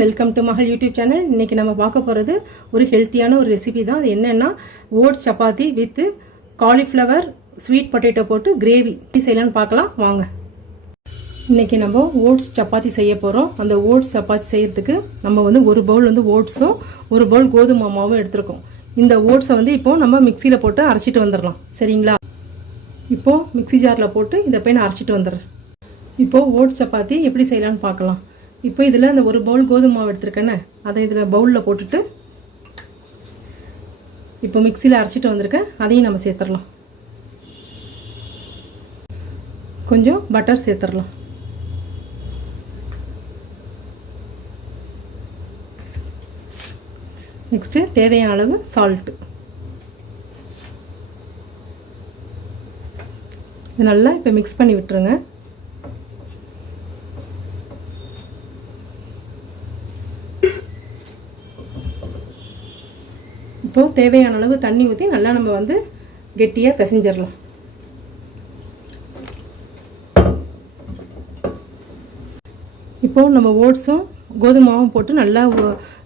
Welcome to மகள் YouTube channel. இன்றைக்கி நம்ம பார்க்க போகிறது ஒரு ஹெல்த்தியான ஒரு ரெசிபி தான். அது என்னென்னா oats chapati with cauliflower sweet potato போட்டு கிரேவி செய்யலான்னு பார்க்கலாம் வாங்க. இன்றைக்கி நம்ம ஓட்ஸ் சப்பாத்தி செய்ய போகிறோம். அந்த ஓட்ஸ் சப்பாத்தி செய்கிறதுக்கு நம்ம வந்து ஒரு பவுல் வந்து ஓட்ஸும் ஒரு பவுல் கோதுமை மாவும் எடுத்துருக்கோம். இந்த ஓட்ஸை வந்து இப்போது நம்ம மிக்சியில் போட்டு அரைச்சிட்டு வந்துடலாம். சரிங்களா? இப்போது மிக்சி ஜாரில் போட்டு இதை போய் நான் அரைச்சிட்டு வந்துடுறேன். இப்போது ஓட்ஸ் சப்பாத்தி எப்படி செய்யலான்னு பார்க்கலாம். இப்போ இதில் அந்த ஒரு பவுல் கோதுமை மாவு எடுத்துருக்கேன்னு அதை இதில் பவுலில் போட்டுட்டு இப்போ மிக்சியில் அரைச்சிட்டு வந்திருக்கேன். அதையும் நம்ம சேர்த்துடலாம். கொஞ்சம் பட்டர் சேர்த்துடலாம். நெக்ஸ்ட்டு தேவையான அளவு சால்ட்டு. இது நல்லா இப்போ மிக்ஸ் பண்ணி விட்டுருங்க. இப்போது தேவையான அளவு தண்ணி ஊற்றி நல்லா நம்ம வந்து கெட்டியாக பிசைஞ்சிடலாம். இப்போது நம்ம ஓட்ஸும் கோதுமாவும் போட்டு நல்லா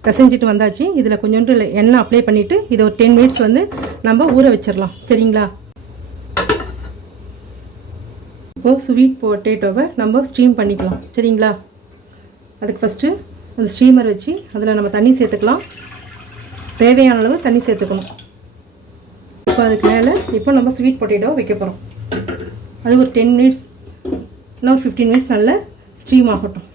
பிசைஞ்சிட்டு வந்தாச்சு. இதில் கொஞ்சோண்டு எண்ணெய் அப்ளை பண்ணிவிட்டு இதை ஒரு 10 மினிட்ஸ் வந்து நம்ம ஊற வச்சிடலாம். சரிங்களா? இப்போது ஸ்வீட் பொட்டேட்டோவை நம்ம ஸ்டீம் பண்ணிக்கலாம். சரிங்களா? அதுக்கு ஃபஸ்ட்டு அந்த ஸ்டீமர் வச்சு அதில் நம்ம தண்ணி சேர்த்துக்கலாம். தேவையான அளவு தண்ணி சேர்த்துக்கணும். இப்போ அதுக்கு மேலே இப்போ நம்ம ஸ்வீட் பொட்டேட்டோ வைக்க போகிறோம். அது ஒரு 10 மினிட்ஸ் இல்லை ஒரு 15 மினிட்ஸ் நல்லா ஸ்டீம் ஆகட்டும்.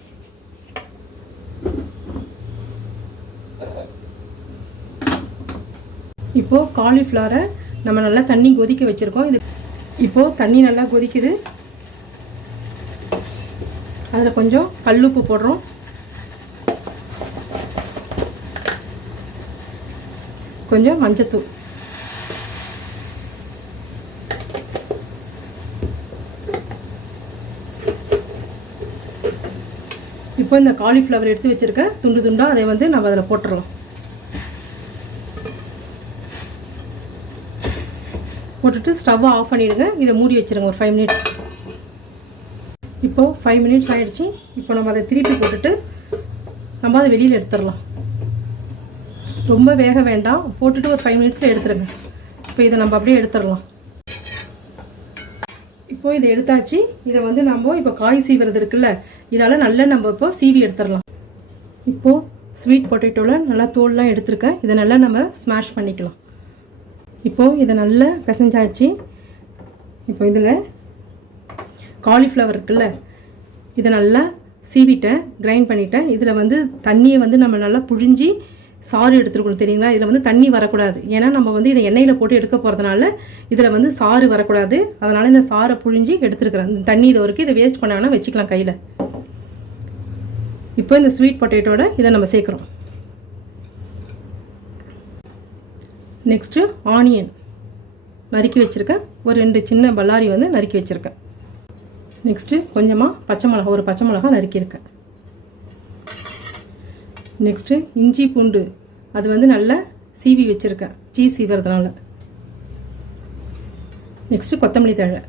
இப்போது காலிஃப்ளவரை நம்ம நல்லா தண்ணி கொதிக்க வச்சுருக்கோம். இது இப்போது தண்ணி நல்லா கொதிக்குது. அதில் கொஞ்சம் கல்லுப்பு போடுறோம். கொஞ்சம் மஞ்சத்தூள். இப்போ இந்த காலிஃப்ளவர் எடுத்து வச்சுருக்க துண்டு துண்டாக அதை வந்து நம்ம அதில் போட்டுடலாம். போட்டுட்டு ஸ்டவ்வை ஆஃப் பண்ணிவிடுங்க. இதை மூடி வச்சுருங்க ஒரு 5 மினிட்ஸ். இப்போது 5 மினிட்ஸ் ஆகிடுச்சு. இப்போ நம்ம அதை திருப்பி போட்டுட்டு நம்ம அதை வெளியில் எடுத்துடலாம். ரொம்ப வேக வேண்டாம். போட்டுட்டு ஒரு 5 மினிட்ஸில் எடுத்துருங்க. இப்போ இதை நம்ம அப்படியே எடுத்துடலாம். இப்போது இதை எடுத்தாச்சு. இதை வந்து நம்ம இப்போ காய் சீவுறது இருக்குல்ல, இதால் நல்லா நம்ம இப்போ சீவி எடுத்துடலாம். இப்போது ஸ்வீட் பொட்டேட்டோவில் நல்லா தோல்லாம் எடுத்துருக்கேன். இதை நல்லா நம்ம ஸ்மாஷ் பண்ணிக்கலாம். இப்போது இதை நல்லா பிசைஞ்சாச்சு. இப்போ இதில் காலிஃப்ளவர் இருக்குல்ல, இதை நல்லா சீவிட்டேன், கிரைண்ட் பண்ணிட்டேன். இதில் வந்து தண்ணியை வந்து நம்ம நல்லா புழிஞ்சி சாறு எடுத்துருக்கணும். தெரியுங்களா? இதில் வந்து தண்ணி வரக்கூடாது. ஏன்னா நம்ம வந்து இதை எண்ணெயில் போட்டு எடுக்க போகிறதுனால இதில் வந்து சாறு வரக்கூடாது. அதனால் இந்த சாறை புழிஞ்சி எடுத்துருக்குறேன். இந்த தண்ணி இதை வரைக்கும் இதை வேஸ்ட் பண்ண வேணால் வச்சுக்கலாம் கையில். இப்போ இந்த ஸ்வீட் பொட்டேட்டோட இதை நம்ம சேர்க்குறோம். நெக்ஸ்ட்டு ஆனியன் நறுக்கி வச்சுருக்கேன். ஒரு 2 சின்ன பல்லாரி வந்து நறுக்கி வச்சுருக்கேன். நெக்ஸ்ட்டு கொஞ்சமாக பச்சை மிளகா, ஒரு பச்சை மிளகா நறுக்கியிருக்கேன். நெக்ஸ்ட்டு இஞ்சி பூண்டு அது வந்து நல்லா சீவி வச்சுருக்கேன், சீஸ் சீவுறதுனால. நெக்ஸ்ட்டு கொத்தமல்லி தழை,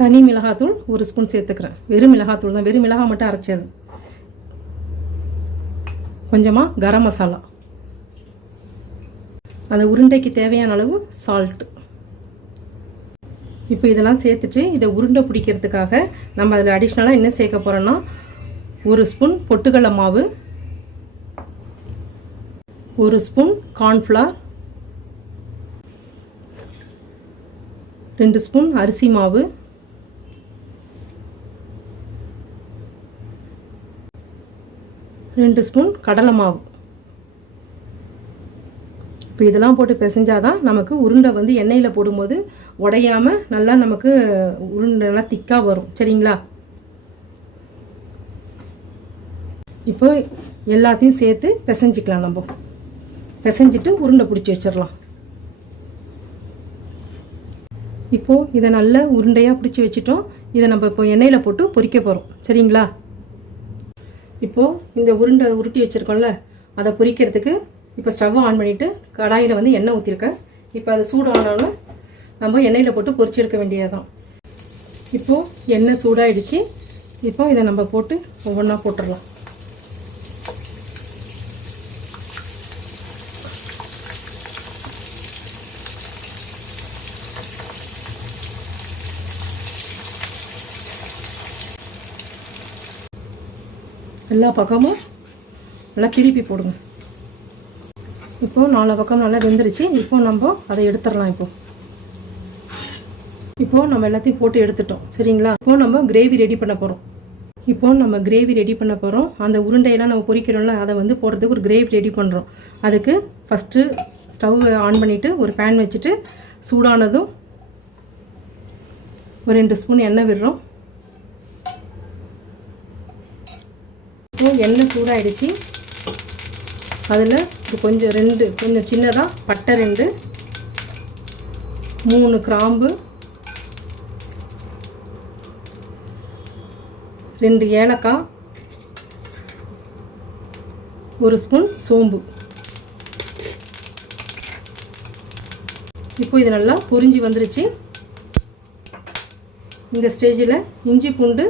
தனி மிளகாத்தூள் 1 ஸ்பூன் சேர்த்துக்கிறேன். வெறும் மிளகாத்தூள் தான், வெறும் மிளகாய் மட்டும் அரைச்சது. கொஞ்சமாக கரம் மசாலா, அந்த உருண்டைக்கு தேவையான அளவு சால்ட்டு. இப்போ இதெல்லாம் சேர்த்துட்டு இதை உருண்டை பிடிக்கிறதுக்காக நம்ம அதில் அடிஷ்னலாக என்ன சேர்க்க போகிறோன்னா 1 ஸ்பூன் பொட்டுக்கடலை மாவு, 1 ஸ்பூன் கார்ன்ஃப்ளவர், 2 ஸ்பூன் அரிசி மாவு, 2 ஸ்பூன் கடலை மாவு. இப்போ இதெல்லாம் போட்டு பிசைஞ்சாதான் நமக்கு உருண்டை வந்து எண்ணெயில் போடும்போது உடையாமல் நல்லா நமக்கு உருண்டை நல்லா திக்காக வரும். சரிங்களா? இப்போ எல்லாத்தையும் சேர்த்து பிசைஞ்சிக்கலாம். நம்ம பிசைஞ்சிட்டு உருண்டை பிடிச்சி வச்சிடலாம். இப்போது இதை நல்லா உருண்டையாக பிடிச்சி வச்சிட்டோம். இதை நம்ம இப்போ எண்ணெயில் போட்டு பொரிக்க போகிறோம். சரிங்களா? இப்போது இந்த உருண்டை உருட்டி வச்சுருக்கோம்ல, அதை பொரிக்கிறதுக்கு இப்போ ஸ்டவ் ஆன் பண்ணிவிட்டு கடாயில் வந்து எண்ணெய் ஊற்றிருக்கேன். இப்போ அது சூடு ஆனோன்னு நம்ம எண்ணெயில் போட்டு பொரிச்சு எடுக்க வேண்டியது தான். இப்போது எண்ணெய் சூடாகிடுச்சு. இப்போ இதை நம்ம போட்டு ஒவ்வொன்றா போட்டுடலாம். எல்லா பக்கமும் நல்லா திருப்பி போடுங்க. இப்போது 4 பக்கம் நல்லா வெந்துருச்சு. இப்போ நம்ம அதை எடுத்துடலாம். இப்போது நம்ம எல்லாத்தையும் போட்டு எடுத்துட்டோம். சரிங்களா? இப்போது நம்ம கிரேவி ரெடி பண்ண போகிறோம். அந்த உருண்டையெல்லாம் நம்ம பொரிக்கிறோம்ல, அதை வந்து போடுறதுக்கு ஒரு கிரேவி ரெடி பண்ணுறோம். அதுக்கு ஃபஸ்ட்டு ஸ்டவ் ஆன் பண்ணிவிட்டு ஒரு பேன் வச்சுட்டு சூடானதும் ஒரு 2 ஸ்பூன் எண்ணெய் விடுறோம். எண்ணெய் சூடாகிடுச்சு. அதில் கொஞ்சம் சின்னதாக பட்டை 2, 3 கிராம்பு, 2 ஏலக்காய், 1 ஸ்பூன் சோம்பு. இப்போ இது நல்லா பொரிஞ்சு வந்துருச்சு. இந்த ஸ்டேஜில் இஞ்சி பூண்டு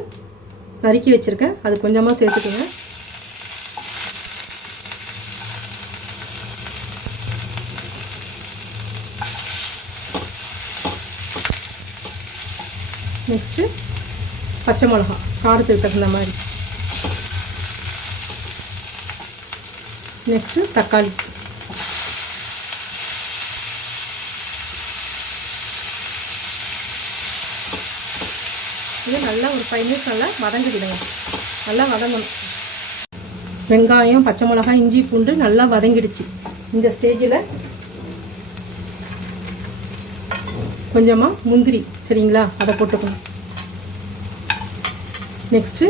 நறுக்கி வச்சுருக்கேன், அது கொஞ்சமாக சேர்த்துக்கோங்க. நெக்ஸ்ட்டு பச்சை மிளகா காரத்துக்கு தகுந்த மாதிரி. நெக்ஸ்ட்டு தக்காளி. இது நல்லா ஒரு 5 மினிட்ஸ் நல்லா வதங்கிடுங்க. நல்லா வதங்கணும். வெங்காயம், பச்சை மிளகாய், இஞ்சி பூண்டு நல்லா வதங்கிடுச்சு. இந்த ஸ்டேஜில் கொஞ்சமாக முந்திரி, சரிங்களா, அதை போட்டுக்கணும். நெக்ஸ்ட்டு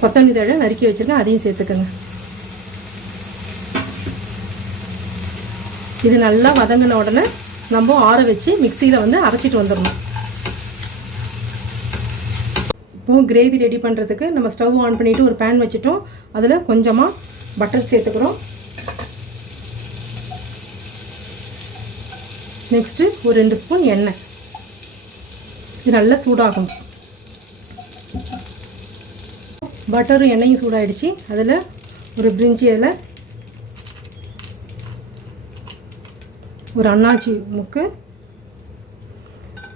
கொத்தமல்லி தழை நறுக்கி வச்சுருக்கேன், அதையும் சேர்த்துக்கோங்க. இது நல்லா வதங்கின உடனே நம்ம ஆற வச்சு மிக்சியில் வந்து அரைச்சிட்டு வந்துடணும். இப்போது கிரேவி ரெடி பண்ணுறதுக்கு நம்ம ஸ்டவ் ஆன் பண்ணிவிட்டு ஒரு பேன் வச்சுட்டோம். அதில் கொஞ்சமாக பட்டர் சேர்த்துக்கிறோம். நெக்ஸ்ட்டு ஒரு 2 ஸ்பூன் எண்ணெய். இது நல்லா சூடாகும். பட்டரும் எண்ணெயும் சூடாகிடுச்சு. அதில் ஒரு பிரிஞ்சி இலை, ஒரு அன்னாச்சி முக்கு,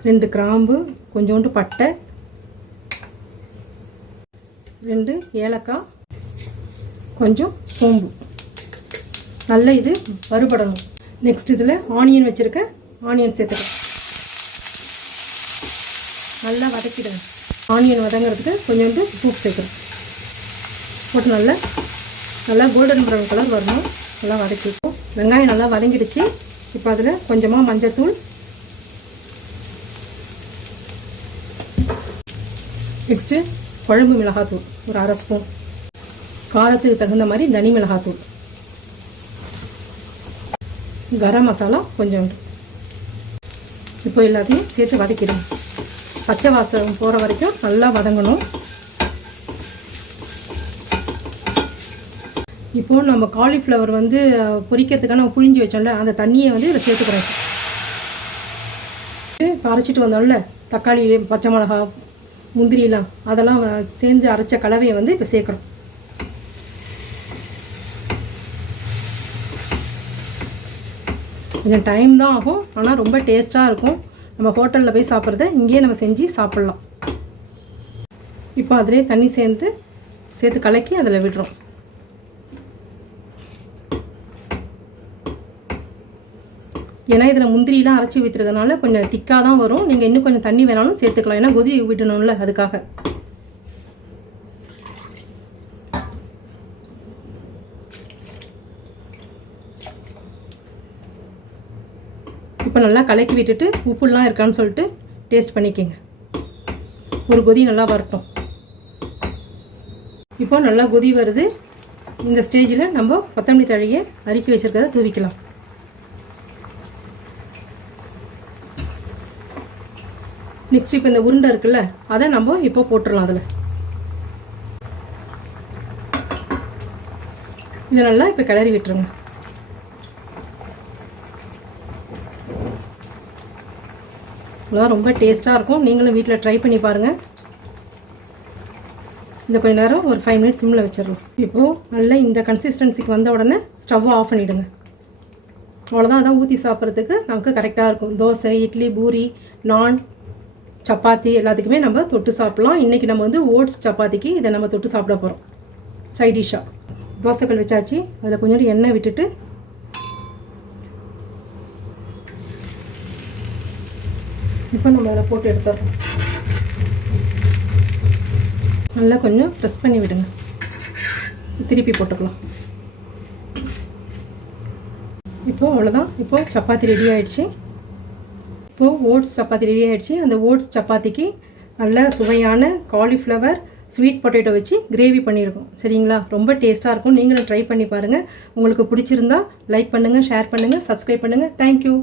2 கிராம்பு, கொஞ்சோண்டு பட்டை, 2 ஏலக்காய், கொஞ்சம் சோம்பு. நல்லா இது வறுபடணும். நெக்ஸ்ட் இதில் ஆனியன் வச்சுருக்கேன், ஆனியன் சேர்த்துக்கிறேன். நல்லா வதக்கிடுங்க. ஆனியன் வதங்கிறதுக்கு கொஞ்சோண்டு உப்பு சேர்க்குறேன். போட்டு நல்லா கோல்டன் ப்ரௌன் கலர் வரணும். நல்லா வதக்கிப்போம். வெங்காயம் நல்லா வதங்கிடுச்சு. இப்போ அதில் கொஞ்சமாக மஞ்சத்தூள், நெக்ஸ்ட்டு குழம்பு மிளகாத்தூள் ஒரு 1/2 ஸ்பூன், காரத்துக்கு தகுந்த மாதிரி தனி மிளகாத்தூள், கரம் மசாலா கொஞ்சோண்டு. இப்போ எல்லாத்தையும் சேர்த்து வதக்கிடுங்க. பச்சை வாசம் போகிற வரைக்கும் நல்லா வதங்கணும். இப்போது நம்ம காலிஃப்ளவர் வந்து பொரிக்கிறதுக்காக நம்ம புழிஞ்சு வச்சோம்ல, அந்த தண்ணியை வந்து இதில் சேர்த்துக்கிறோம். அரைச்சிட்டு வந்தோம்ல தக்காளி, பச்சை மிளகா, முந்திரிலாம், அதெல்லாம் சேர்ந்து அரைச்ச கலவையை வந்து இப்போ சேர்க்குறோம். கொஞ்சம் டைம் தான் ஆகும், ஆனால் ரொம்ப டேஸ்ட்டாக இருக்கும். நம்ம ஹோட்டலில் போய் சாப்பிட்றத இங்கேயே நம்ம செஞ்சு சாப்பிட்லாம். இப்போ அதிலே தண்ணி சேர்த்து கலக்கி அதில் விடுறோம். ஏன்னா இதில் முந்திரிலாம் அரைச்சி ஊற்றுறதுனால கொஞ்சம் திக்காக தான் வரும். நீங்கள் இன்னும் கொஞ்சம் தண்ணி வேணாலும் சேர்த்துக்கலாம், ஏன்னா கொதி விடணும்ல, அதுக்காக. இப்போ நல்லா கலக்கி விட்டுட்டு உப்புலாம் இருக்கான்னு சொல்லிட்டு டேஸ்ட் பண்ணிக்கோங்க. ஒரு கொதி நல்லா வரட்டும். இப்போ நல்லா கொதி வருது. இந்த ஸ்டேஜில் நம்ம கொத்தமல்லி தழையை நறுக்கி வச்சுருக்கிறத தூவிக்கலாம். நெக்ஸ்ட் இப்போ இந்த உருண்டை இருக்குல்ல, அதை நம்ம இப்போ போட்டுடலாம். அதில் இதை நல்லா இப்போ கிளறி விட்டுருங்க. அவ்வளோதான், ரொம்ப டேஸ்ட்டாக இருக்கும். நீங்களும் வீட்டில் ட்ரை பண்ணி பாருங்கள். இந்த கொஞ்ச நேரம் ஒரு 5 மினிட்ஸ் சிம்மில் வச்சிடலாம். இப்போது நல்லா இந்த கன்சிஸ்டன்சிக்கு வந்த உடனே ஸ்டவ்வை ஆஃப் பண்ணிவிடுங்க. அவ்வளோதான். அதான் ஊற்றி சாப்பிட்றதுக்கு நமக்கு கரெக்டாக இருக்கும். தோசை, இட்லி, பூரி, நான், சப்பாத்தி எல்லாத்துக்குமே நம்ம தொட்டு சாப்பிட்லாம். இன்றைக்கி நம்ம வந்து ஓட்ஸ் சப்பாத்திக்கு இதை நம்ம தொட்டு சாப்பிட போகிறோம் சைட் டிஷ்ஷாக. தோசைக்கல் வச்சாச்சு. அதில் கொஞ்சோண்டு எண்ணெய் விட்டுட்டு இப்போ நம்ம அதில் போட்டு எடுத்துடலாம். நல்லா கொஞ்சம் ப்ரெஸ் பண்ணி விடுங்க. திருப்பி போட்டுக்கலாம். இப்போது அவ்வளோதான். இப்போது சப்பாத்தி ரெடி ஆகிடுச்சு. இப்போது ஓட்ஸ் சப்பாத்தி ரெடி ஆகிடுச்சு. அந்த ஓட்ஸ் சப்பாத்திக்கு நல்ல சுவையான காலிஃப்ளவர் ஸ்வீட் பொட்டேட்டோ வச்சு கிரேவி பண்ணியிருக்கோம். சரிங்களா? ரொம்ப டேஸ்ட்டாக இருக்கும். நீங்களும் ட்ரை பண்ணி பாருங்கள். உங்களுக்கு பிடிச்சிருந்தா லைக் பண்ணுங்கள், ஷேர் பண்ணுங்கள், சப்ஸ்கிரைப் பண்ணுங்கள். தேங்க்யூ.